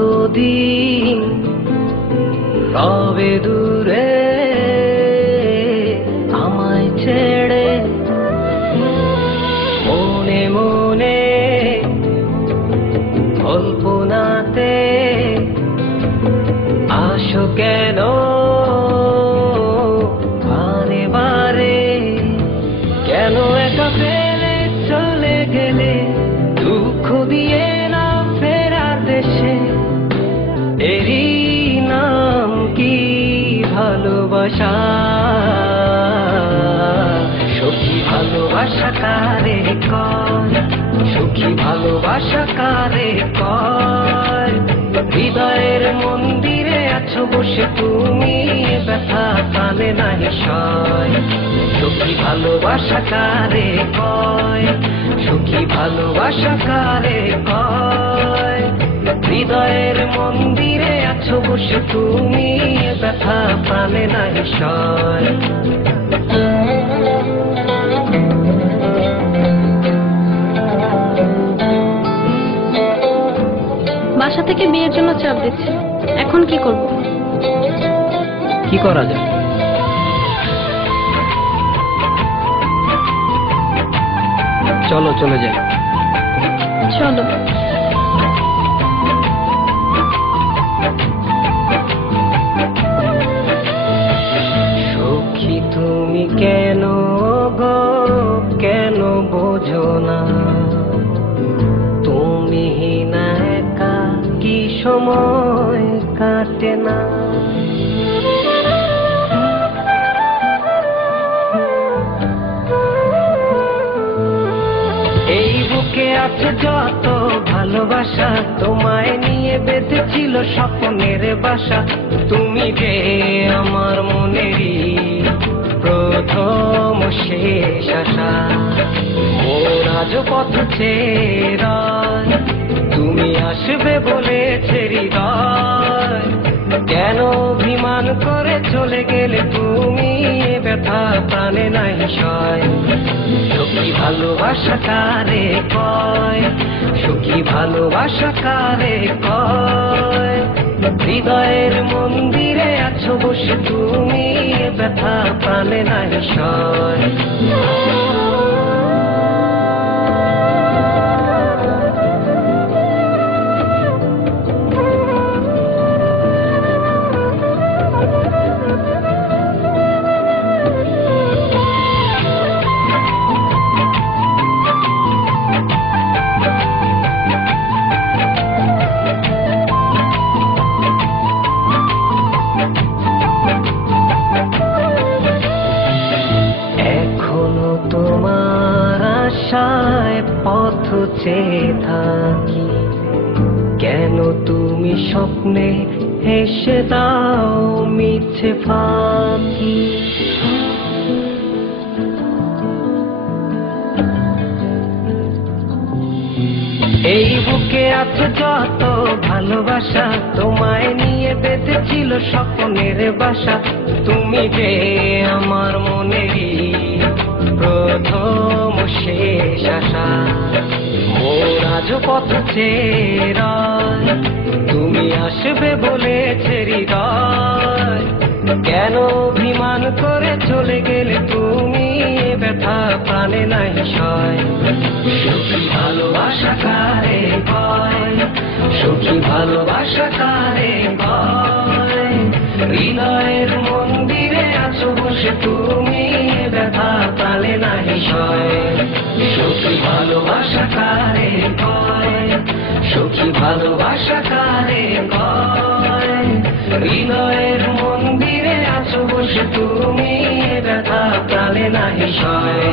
কতদিন রবে দূরে আমায় ছেড়ে, মনে মনে কল্পনাতে আসো কেন বারে বারে, কেন একা ফেলে চলে গেলে দুঃখ দিয়ে না ফেরার দেশে, এরই নাম কি ভালোবাসা? সখী ভালোবাসা কারে কয়, সখী ভালোবাসা কারে কয়? হৃদয়ের মন্দিরে আছো বসে তুমি, ব্যথা কানে নাই সয়। সখী ভালোবাসা কারে কয়, সখী ভালোবাসা কারে কয়? হৃদয়ের মন্দিরে আছো বসে তুমি, ব্যথা কানে নাই সয়। বাসা থেকে বিয়ের জন্য চাপ দিচ্ছে, এখন কি করব? কি করা যায়? চলো চলে যাই। চলো। সখী তুমি কেন গো, কেন বোঝো না? তুমি না একা কি সময় কাটে না? এই বুকে আছে যত ভালোবাসা, তোমায় নিয়ে বেঁধেছিল স্বপ্নের বাসা। তুমি যে আমার মনেরই প্রথম শেষ আশা, মোর আজ পথ চেরা, তুমি আসবে বলেছে হৃদয়, কেন অভিমান করে চলে গেলে তুমি, ব্যথা প্রাণে নাই সয়। সখী ভালোবাসা কারে কয়, সখী ভালোবাসা কারে কয়? হৃদয়ের মন্দিরে আছো বসে তুমি, ব্যথা প্রাণে নাই সয়। পথ চেয়ে থাকি, কেন তুমি স্বপ্নে হেসে দাও মিছে ফাঁকি? এই বুকে আছে যত ভালোবাসা, তোমায় নিয়ে বেঁধেছিল স্বপ্নের বাসা। তুমি যে আমার মনেরই প্রথম শেষ আশা, মোর আজ পথ চেরা, তুমি আসবে বলেছে হৃদয়, কেন অভিমান করে চলে গেলে তুমি, ব্যথা প্রাণে নাই সয়। সখী ভালোবাসা কারে কয়, সখী ভালোবাসা কারে কয়? হৃদয়ের মন্দিরে আছো বসে তুমি, ব্যথা প্রাণে নাই সয়। সখী ভালোবাসা কারে কয়, সখী ভালোবাসা কারে কয়? হৃদয়ের মন্দিরে আছো বসে তুমি, ব্যথা প্রাণে নাই সয়।